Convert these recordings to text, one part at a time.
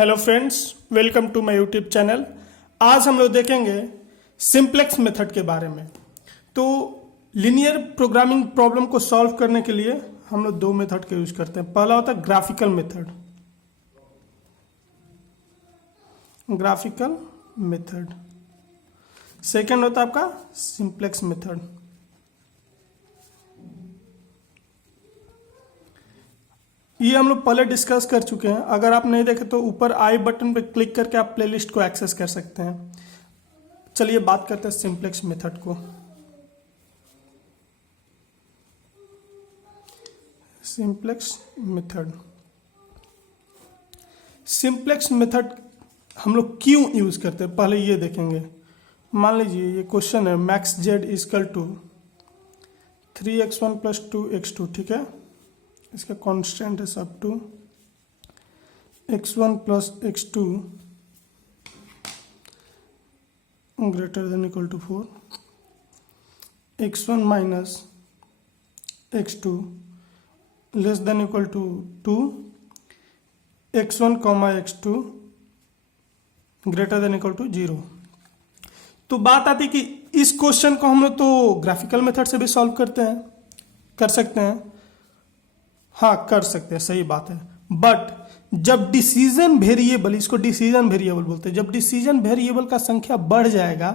Hello friends, welcome to my YouTube channel. आज हम लोग देखेंगे सिंप्लेक्स मेथड के बारे में। तो लीनियर प्रोग्रामिंग प्रॉब्लम को सॉल्व करने के लिए हम लोग दो मेथड का यूज करते हैं। पहला होता है ग्राफिकल मेथड। सेकंड होता है आपका सिंप्लेक्स मेथड। ये हम लोग पहले डिस्कस कर चुके हैं। अगर आप नहीं देखे तो ऊपर आई बटन पर क्लिक करके आप प्लेलिस्ट को एक्सेस कर सकते हैं। चलिए बात करते हैं सिंप्लेक्स मेथड को। सिंप्लेक्स मेथड हम लोग क्यों यूज करते हैं पहले ये देखेंगे। मान लीजिए ये क्वेश्चन है, max Z is equal to 3x1 + 2x2, ठीक है। इसका कांस्टेंट है sub to x1 + x2 greater than equal to 4, x1 - x2 less than equal to 2, x1, x2 greater than equal to 0। तो बात आती है कि इस क्वेश्चन को हम लोग तो ग्राफिकल मेथड से भी सॉल्व कर सकते हैं। हाँ, कर सकते हैं, सही बात है। बट जब डिसीजन वेरिएबल, इसको डिसीजन वेरिएबल बोलते हैं, जब डिसीजन वेरिएबल का संख्या बढ़ जाएगा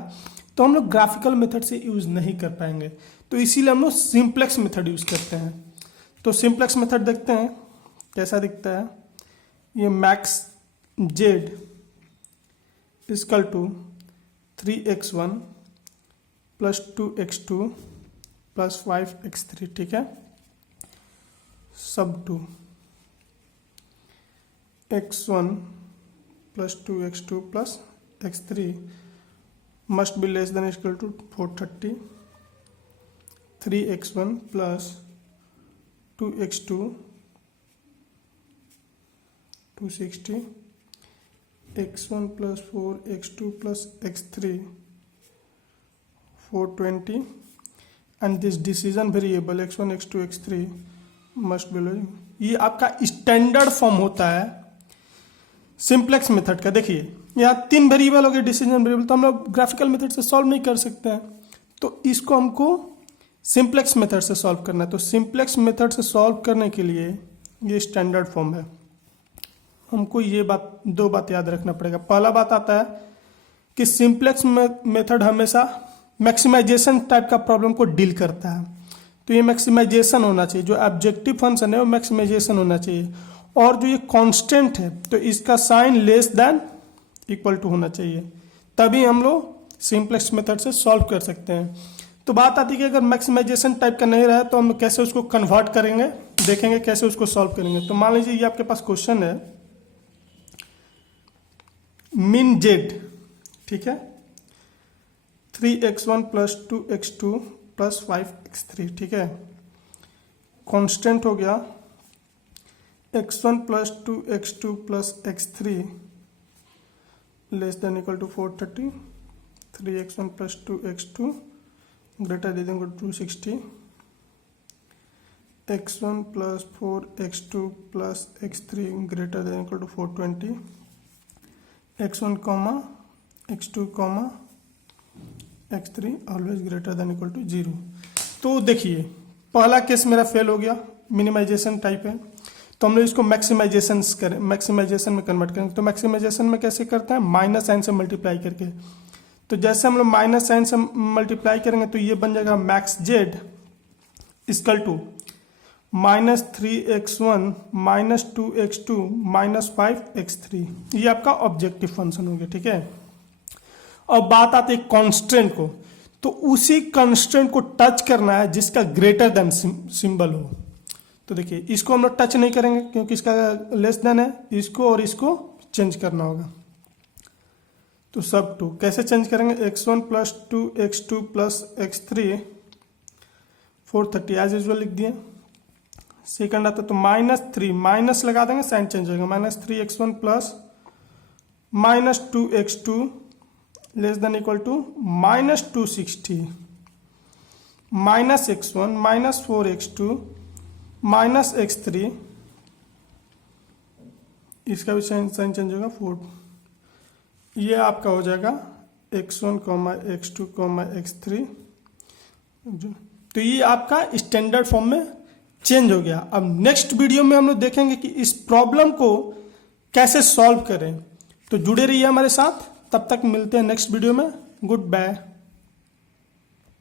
तो हम लोग ग्राफिकल मेथड से यूज नहीं कर पाएंगे। तो इसीलिए हम लोग सिंप्लेक्स मेथड यूज करते हैं। तो सिंप्लेक्स मेथड देखते हैं कैसा दिखता है। ये max Z is equal to 3x1 + 2x2 + 5x3, ठीक है। Sub to x1 + 2x2 + x3 must be less than equal to 430, 3x1 + 2x2 260, x1 + 4x2 + x3 420 and this decision variable x1 x2 x3 must below. ये आपका standard form होता है simplex method का। देखिए यहाँ 3 variable हो गए डिसीजन वेरिएबल, तो हम लोग ग्राफिकल मेथड से सॉल्व नहीं कर सकते हैं। तो इसको हमको सिंप्लेक्स मेथड से सॉल्व करना है। तो सिंप्लेक्स मेथड से सॉल्व करने के लिए ये स्टैंडर्ड फॉर्म है। हमको ये दो बात याद रखना पड़ेगा। पहला बात आता है कि सिंप्लेक्स मेथड हमेशा मैक्सिमाइजेशन टाइप का प्रॉब्लम को डील करता है। तो ये मैक्सिमाइजेशन होना चाहिए, जो ऑब्जेक्टिव फंक्शन है वो मैक्सिमाइजेशन होना चाहिए। और जो ये कांस्टेंट है तो इसका sign less than equal to होना चाहिए, तभी हम लोग सिंप्लेक्स मेथड से सॉल्व कर सकते हैं। तो बात आती है कि अगर मैक्सिमाइजेशन टाइप का नहीं रहा तो हम कैसे उसको कन्वर्ट करेंगे, देखेंगे कैसे उसको सॉल्व करेंगे। तो मान लीजिए ये आपके पास क्वेश्चन है मिन जेड, ठीक है, 3x1 + 2x2 + 5x3, ठीक है। कांस्टेंट हो गया x1 + 2x2 + x3 less than equal to 430, 3x1 + 2x2 greater than equal to 260, x1 + 4x2 + x3 greater than equal to 420, x1, x2, x3 always greater than equal to 0। तो देखिए पहला case मेरा fail हो गया, minimisation type है। तो हम लोग इसको मैक्सिमाइजेशन में कन्वर्ट करेंगे। तो मैक्सिमाइजेशन में कैसे करते हैं, माइनस साइन से मल्टीप्लाई करके। तो जैसे हम लोग माइनस साइन से मल्टीप्लाई करेंगे तो ये बन जाएगा max Z is equal to -3x1 - 2x2 - 5x3। ये आपका ऑब्जेक्टिव फंक्शन हो गया, ठीक है। अब बात आती है कॉन्स्टेंट को। तो उसी कॉन्स्टेंट को टच करना है जिसका ग्रेटर देन सिंबल हो। तो देखिए इसको हम लोग टच नहीं करेंगे क्योंकि इसका लेस देन है। इसको और इसको चेंज करना होगा। तो सब टू कैसे चेंज करेंगे, x1 + 2x2 + x3 430 as usual लिख दिए। सेकंड आता तो -3, माइनस लगा देंगे, साइन चेंज होगा, -3x1 + -2x2 less than equal to -260, -x1 -4x2 -x3 इसका भी साइन चेंज होगा 4। ये आपका हो जाएगा x1, x2, x3। तो ये आपका स्टैंडर्ड फॉर्म में चेंज हो गया। अब नेक्स्ट वीडियो में हम लोग देखेंगे कि इस प्रॉब्लम को कैसे सॉल्व करें। तो जुड़े रहिए हमारे साथ, तब तक मिलते हैं नेक्स्ट वीडियो में। Good bye.